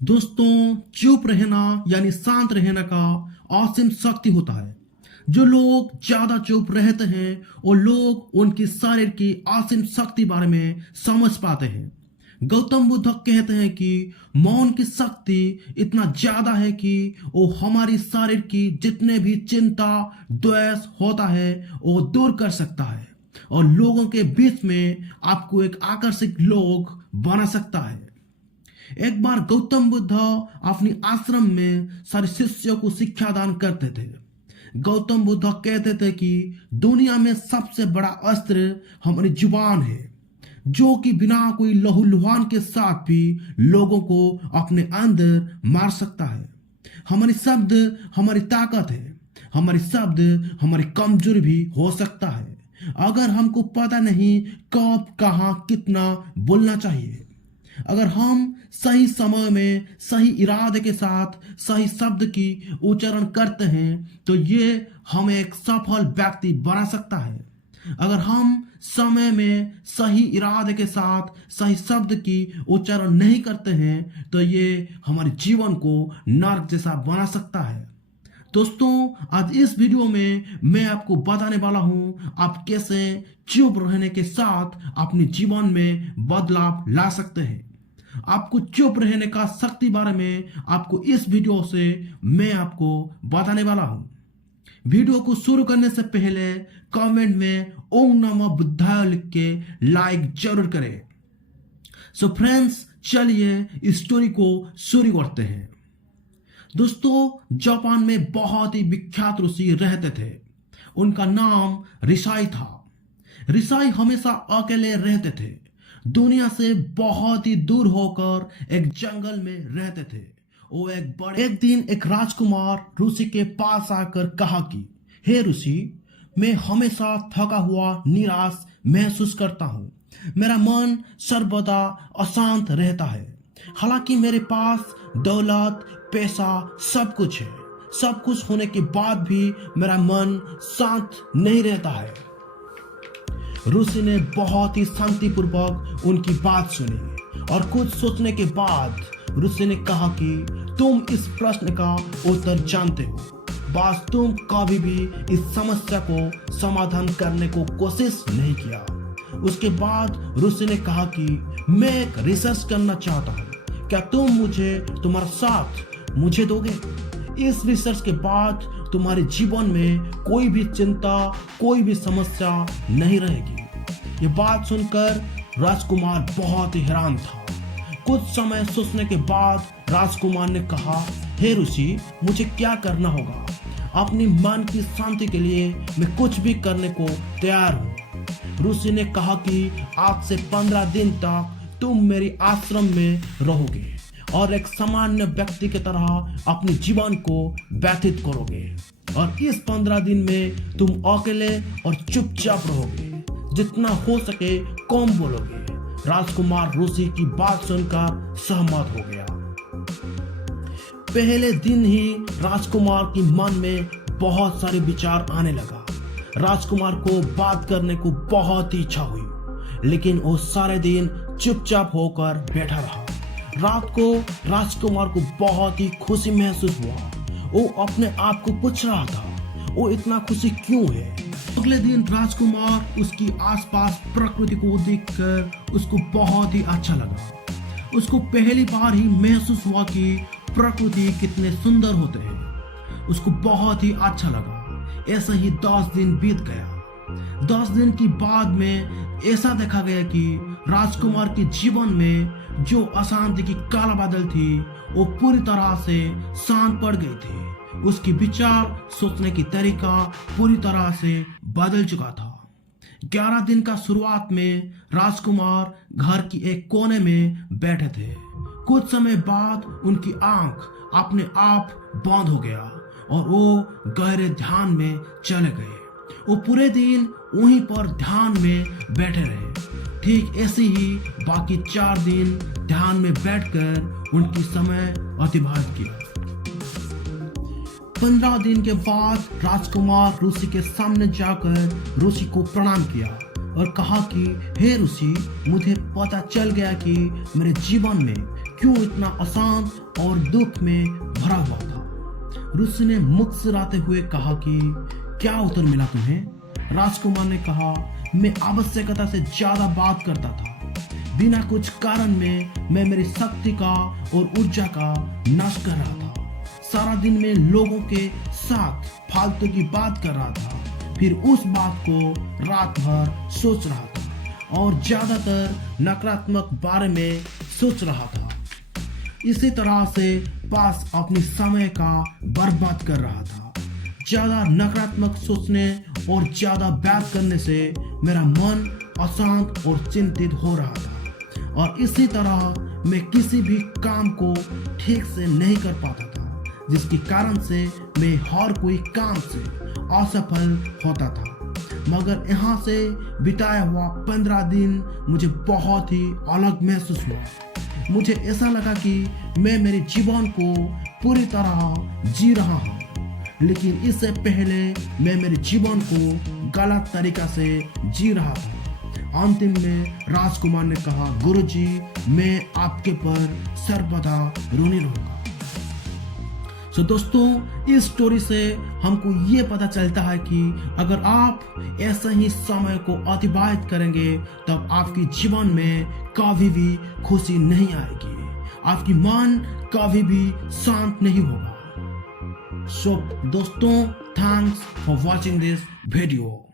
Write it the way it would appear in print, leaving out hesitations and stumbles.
दोस्तों, चुप रहना यानी शांत रहने का असीम शक्ति होता है। जो लोग ज्यादा चुप रहते हैं वो लोग उनकी शरीर की असीम शक्ति बारे में समझ पाते हैं। गौतम बुद्ध कहते हैं कि मौन की शक्ति इतना ज्यादा है कि वो हमारी शरीर की जितने भी चिंता द्वेष होता है वो दूर कर सकता है और लोगों के बीच में आपको एक आकर्षक लोग बना सकता है। एक बार गौतम बुद्ध अपनी आश्रम में सारे शिष्यों को शिक्षा दान करते थे। गौतम बुद्ध कहते थे कि दुनिया में सबसे बड़ा अस्त्र हमारी जुबान है, जो कि बिना कोई लहूलुहान के साथ भी लोगों को अपने अंदर मार सकता है। हमारे शब्द हमारी ताकत है, हमारे शब्द हमारी कमजोरी भी हो सकता है अगर हमको पता नहीं कब कहाँ कितना बोलना चाहिए। अगर हम सही समय में सही इरादे के साथ सही शब्द की उच्चारण करते हैं तो ये हमें एक सफल व्यक्ति बना सकता है। अगर हम समय में सही इरादे के साथ सही शब्द की उच्चारण नहीं करते हैं तो ये हमारे जीवन को नर्क जैसा बना सकता है। दोस्तों, आज इस वीडियो में मैं आपको बताने वाला हूं आप कैसे चुप रहने के साथ अपने जीवन में बदलाव ला सकते हैं। आपको चुप रहने का शक्ति बारे में आपको इस वीडियो से मैं आपको बताने वाला हूं। वीडियो को शुरू करने से पहले कमेंट में ओम नमः बुद्धाय लिख के लाइक जरूर करें। सो फ्रेंड्स, चलिए स्टोरी को शुरू करते हैं। दोस्तों, जापान में बहुत ही विख्यात ऋषि रहते थे। उनका नाम ऋषाई था। ऋषाई हमेशा अकेले रहते थे, दुनिया से बहुत ही दूर होकर एक जंगल में रहते थे। वो एक दिन एक राजकुमार ऋषि के पास आकर कहा कि हे ऋषि, मैं हमेशा थका हुआ निराश महसूस करता हूँ। मेरा मन सर्वदा अशांत रहता है। हालांकि मेरे पास दौलत पैसा सब कुछ है, सब कुछ होने के बाद भी मेरा मन शांत नहीं रहता है। ऋषि ने बहुत ही शांतिपूर्वक उनकी बात सुनी और कुछ सोचने के बाद ऋषि ने कहा कि तुम इस प्रश्न का उत्तर जानते हो, बस तुम कभी भी इस समस्या को समाधान करने को कोशिश नहीं किया। उसके बाद ऋषि ने कहा कि मैं एक रिसर्च करना चाहता हूँ, क्या तुम मुझे तुम्हारा साथ मुझे दोगे? इस रिसर्च के बाद तुम्हारे जीवन में कोई भी चिंता कोई भी समस्या नहीं रहेगी। ये बात सुनकर राजकुमार बहुत ही हैरान था। कुछ समय सोचने के बाद राजकुमार ने कहा, हे ऋषि, मुझे क्या करना होगा? अपनी मन की शांति के लिए मैं कुछ भी करने को तैयार हूँ। ऋषि ने कहा कि आज से 15 दिन तक तुम मेरी आश्रम में रहोगे और एक सामान्य व्यक्ति की तरह अपने जीवन को व्यतीत करोगे और इस 15 दिन में तुम अकेले और चुपचाप रहोगे, जितना हो सके कम बोलोगे। राजकुमार ऋषि की बात सुनकर सहमत हो गया। पहले दिन ही राजकुमार की मन में बहुत सारे विचार आने लगा। राजकुमार को बात करने को बहुत ही इच्छा हुई, लेकिन वो सारे दिन चुपचाप होकर बैठा रहा। रात को राजकुमार को बहुत ही खुशी महसूस हुआ। वो अपने आप को पूछ रहा था, वो इतना खुशी क्यों है? अगले दिन राजकुमार उसकी आसपास प्रकृति को देखकर उसको बहुत ही अच्छा लगा। उसको पहली बार ही महसूस हुआ कि प्रकृति कितने सुंदर होते हैं। उसको बहुत ही अच्छा लगा। ऐसे ही 10 दिन बीत गया। 10 दिन की बाद में ऐसा देखा गया कि राजकुमार के जीवन में जो अशांति की काला बादल थी वो पूरी तरह से शांत पड़ गई थी। उसकी विचार सोचने की तरीका पूरी तरह से बदल चुका था। 11 दिन का शुरुआत में राजकुमार घर की एक कोने में बैठे थे। कुछ समय बाद उनकी आंख अपने आप बंद हो गया और वो गहरे ध्यान में चले गए। वो पूरे दिन वहीं पर ध्यान में बैठे रहे। ठीक ऐसे ही बाकी 4 दिन ध्यान में बैठकर उनकी समय अतिबाहित किया। 15 दिन के बाद राजकुमार ऋषि के सामने जाकर ऋषि को प्रणाम किया और कहा कि हे ऋषि, मुझे पता चल गया कि मेरे जीवन में क्यों इतना अशांत और दुख में भरा हुआ था। ऋषि ने मुस्कुराते हुए कहा कि क्या उत्तर मिला तुम्हें? राजकुमार ने कहा, मैं आवश्यकता से ज्यादा बात करता था। बिना कुछ कारण में मैं मेरी शक्ति का और ऊर्जा का नाश कर रहा था। सारा दिन मैं लोगों के साथ फालतू की बात कर रहा था, फिर उस बात को रात भर सोच रहा था और ज्यादातर नकारात्मक बारे में सोच रहा था। इसी तरह से पास अपने समय का बर्बाद कर रहा था। ज्यादा नकारात्मक सोचने और ज्यादा बात करने से मेरा मन अशांत और चिंतित हो रहा था और इसी तरह मैं किसी भी काम को ठीक से नहीं कर पाता था, जिसके कारण से मैं हर कोई काम से असफल होता था। मगर यहाँ से बिताया हुआ 15 दिन मुझे बहुत ही अलग महसूस हुआ। मुझे ऐसा लगा कि मैं मेरे जीवन को पूरी तरह जी रहा हूँ, लेकिन इससे पहले मैं मेरे जीवन को गलत तरीका से जी रहा था। अंतिम में राजकुमार ने कहा, गुरुजी, मैं आपके पर सर्वदा ऋणी रहूंगा। तो दोस्तों, इस स्टोरी से हमको ये पता चलता है कि अगर आप ऐसे ही समय को अतिबाहित करेंगे तब आपके जीवन में कभी भी खुशी नहीं आएगी, आपकी मन कभी भी शांत नहीं होगा। सो दोस्तों, thanks for watching this video.